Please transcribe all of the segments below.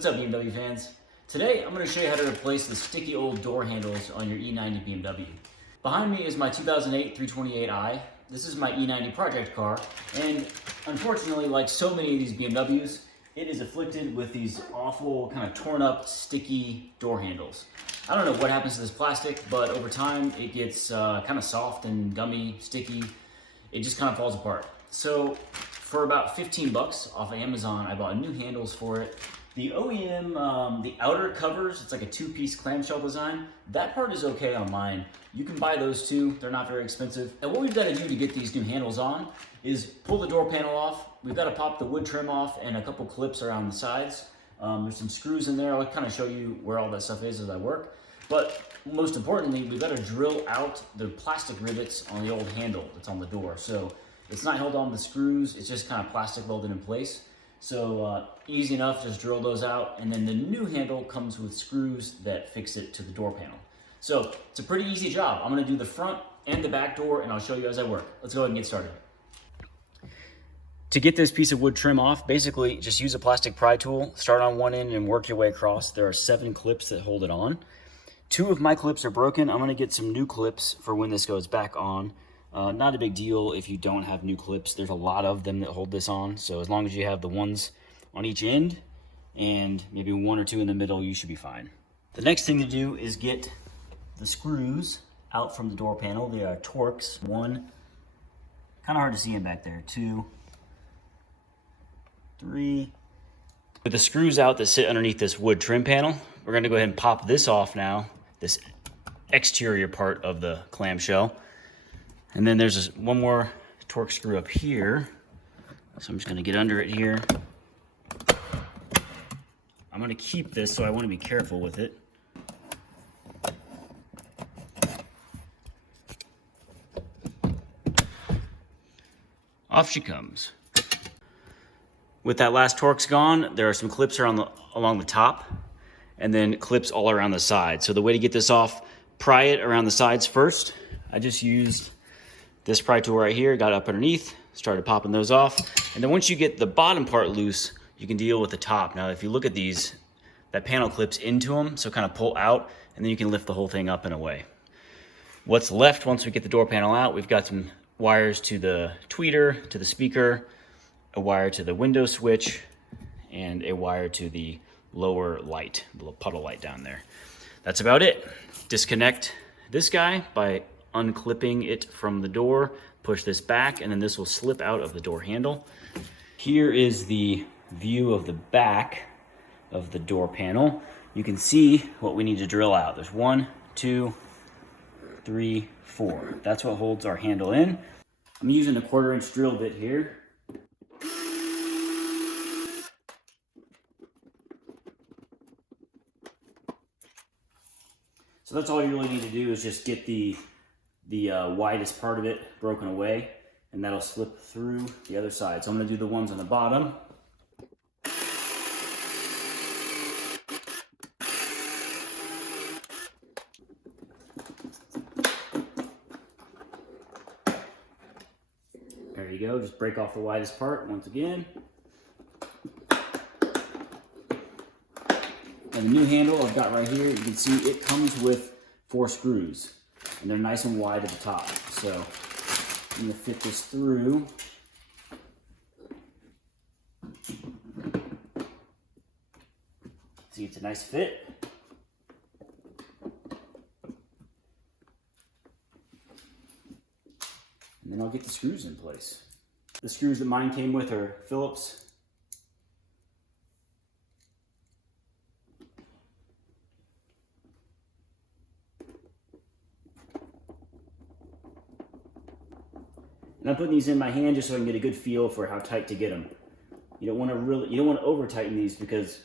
What's up, BMW fans? Today I'm going to show you how to replace the sticky old door handles on your E90 BMW. Behind me is my 2008 328i. This is my E90 project car, and unfortunately, like so many of these BMWs, it is afflicted with these awful kind of torn up sticky door handles. I don't know what happens to this plastic, but over time it gets kind of soft and gummy, sticky. It just kind of falls apart. So for about 15 bucks off of Amazon, I bought new handles for it. The OEM, the outer covers, it's like a two-piece clamshell design. That part is okay on mine. You can buy those too, they're not very expensive. And what we've got to do to get these new handles on is pull the door panel off. We've got to pop the wood trim off and a couple clips around the sides. There's some screws in there. I'll kind of show you where all that stuff is as I work. But most importantly, we've got to drill out the plastic rivets on the old handle that's on the door. So it's not held on with screws, it's just kind of plastic welded in place. So easy enough, just drill those out. And then the new handle comes with screws that fix it to the door panel. So it's a pretty easy job. I'm gonna do the front and the back door and I'll show you as I work. Let's go ahead and get started. To get this piece of wood trim off, basically just use a plastic pry tool, start on one end and work your way across. There are 7 clips that hold it on. 2 of my clips are broken. I'm gonna get some new clips for when this goes back on. Not a big deal if you don't have new clips. There's a lot of them that hold this on. So as long as you have the ones on each end and maybe 1 or 2 in the middle, you should be fine. The next thing to do is get the screws out from the door panel. They are Torx. 1, kind of hard to see them back there. 2, 3. With the screws out that sit underneath this wood trim panel, we're gonna go ahead and pop this off now, this exterior part of the clamshell. And then there's one more Torx screw up here. So I'm just gonna get under it here. I'm gonna keep this, so I wanna be careful with it. Off she comes. With that last Torx gone, there are some clips along the top and then clips all around the side. So the way to get this off, pry it around the sides first. I just used this pry tool right here, got up underneath, started popping those off. And then once you get the bottom part loose, you can deal with the top. Now, if you look at these, that panel clips into them, so kind of pull out, and then you can lift the whole thing up and away. What's left once we get the door panel out, we've got some wires to the tweeter, to the speaker, a wire to the window switch, and a wire to the lower light, the little puddle light down there. That's about it. Disconnect this guy by unclipping it from the door, push this back, and then this will slip out of the door handle. Here is the view of the back of the door panel. You can see what we need to drill out. There's 1, 2, 3, 4. That's what holds our handle in. I'm using a 1/4 inch drill bit here. So that's all you really need to do is just get the widest part of it broken away, and that'll slip through the other side. So I'm gonna do the ones on the bottom. There you go, just break off the widest part once again. And the new handle I've got right here, you can see it comes with 4 screws. And they're nice and wide at the top. So I'm gonna fit this through. See, it's a nice fit. And then I'll get the screws in place. The screws that mine came with are Phillips. And I'm putting these in my hand just so I can get a good feel for how tight to get them. You don't want to over tighten these because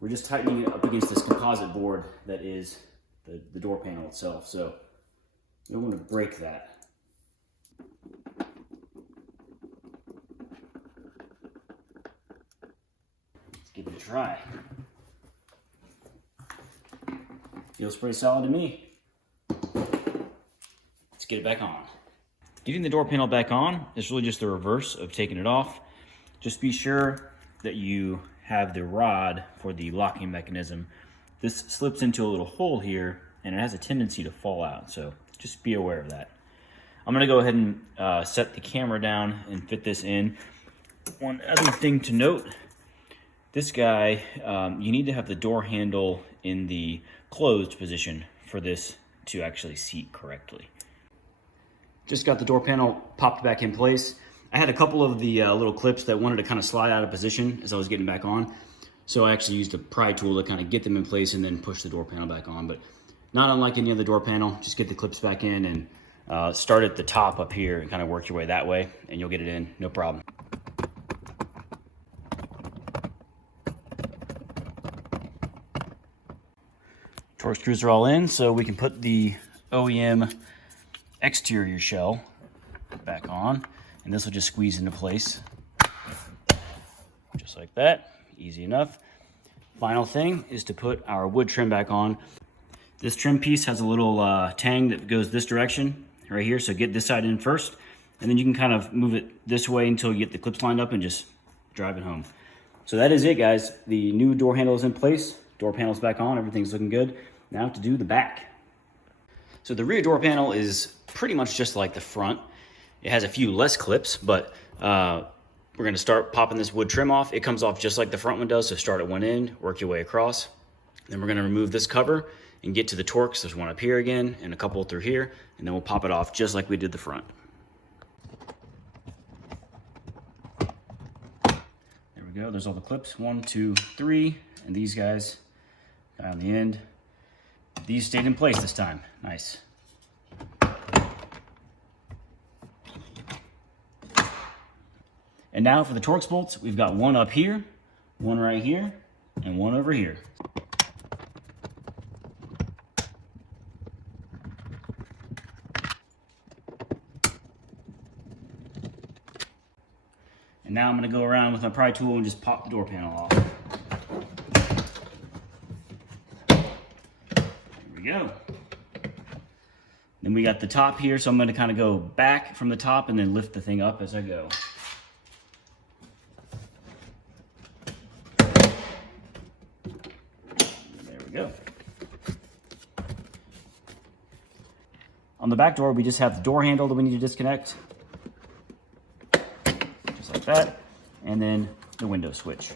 we're just tightening it up against this composite board that is the door panel itself. So you don't want to break that. Let's give it a try. Feels pretty solid to me. Let's get it back on. Getting the door panel back on is really just the reverse of taking it off. Just be sure that you have the rod for the locking mechanism. This slips into a little hole here, and it has a tendency to fall out, so just be aware of that. I'm gonna go ahead and set the camera down and fit this in. One other thing to note, this guy, you need to have the door handle in the closed position for this to actually seat correctly. Just got the door panel popped back in place. I had a couple of the little clips that wanted to kind of slide out of position as I was getting back on. So I actually used a pry tool to kind of get them in place and then push the door panel back on. But not unlike any other door panel, just get the clips back in and start at the top up here and kind of work your way that way, and you'll get it in, no problem. Torque screws are all in, so we can put the OEM exterior shell back on, and this will just squeeze into place just like that. Easy enough. Final thing is to put our wood trim back on. This trim piece has a little tang that goes this direction right here, so get this side in first, and then you can kind of move it this way until you get the clips lined up and just drive it home. So that is it, guys. The new door handle is in place, door panel's back on, everything's looking good. Now to do the back. So the rear door panel is pretty much just like the front. It has a few less clips, but we're gonna start popping this wood trim off. It comes off just like the front one does, so start at one end, work your way across. Then we're gonna remove this cover and get to the Torx. There's one up here again, and a couple through here, and then we'll pop it off just like we did the front. There we go, there's all the clips, 1, 2, 3, and these guys on the end. These stayed in place this time, nice. And now for the Torx bolts, we've got one up here, one right here, and one over here. And now I'm gonna go around with my pry tool and just pop the door panel off. There we go. Then we got the top here, so I'm gonna kind of go back from the top and then lift the thing up as I go. Go. On the back door, we just have the door handle that we need to disconnect. Just like that. And then the window switch.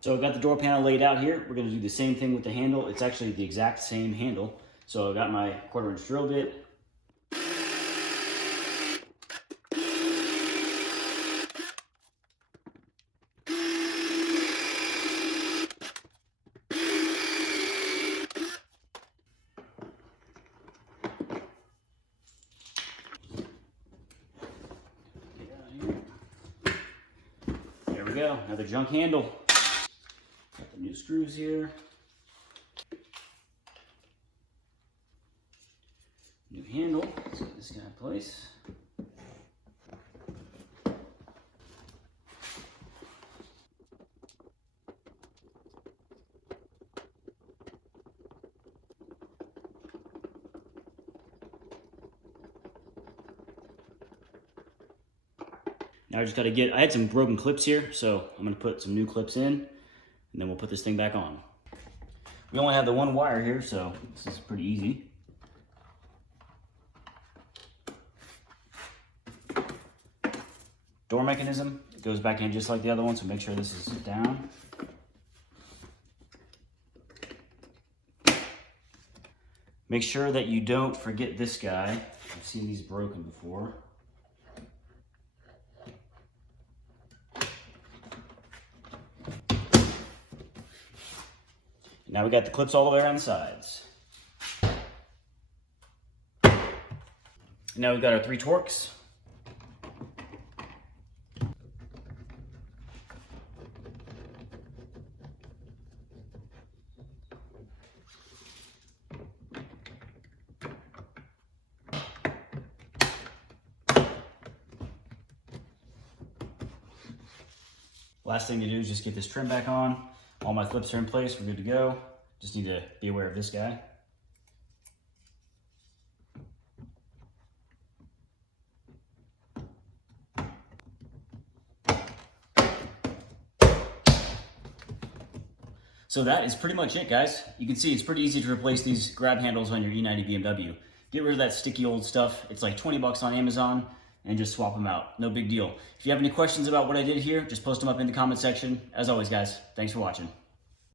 So I've got the door panel laid out here. We're going to do the same thing with the handle. It's actually the exact same handle. So I've got my 1/4 inch drill bit. Go, another junk handle. Got the new screws here. New handle. Let's get this guy in place. Now I just got to I had some broken clips here, so I'm going to put some new clips in, and then we'll put this thing back on. We only have the one wire here, so this is pretty easy. Door mechanism, it goes back in just like the other one, so make sure this is down. Make sure that you don't forget this guy. I've seen these broken before. Now we got the clips all the way around the sides. Now we've got our 3 Torx. Last thing to do is just get this trim back on. All my clips are in place, we're good to go. Just need to be aware of this guy. So that is pretty much it, guys. You can see it's pretty easy to replace these grab handles on your E90 BMW. Get rid of that sticky old stuff. It's like 20 bucks on Amazon, and just swap them out. No big deal. If you have any questions about what I did here, just post them up in the comment section. As always, guys, thanks for watching.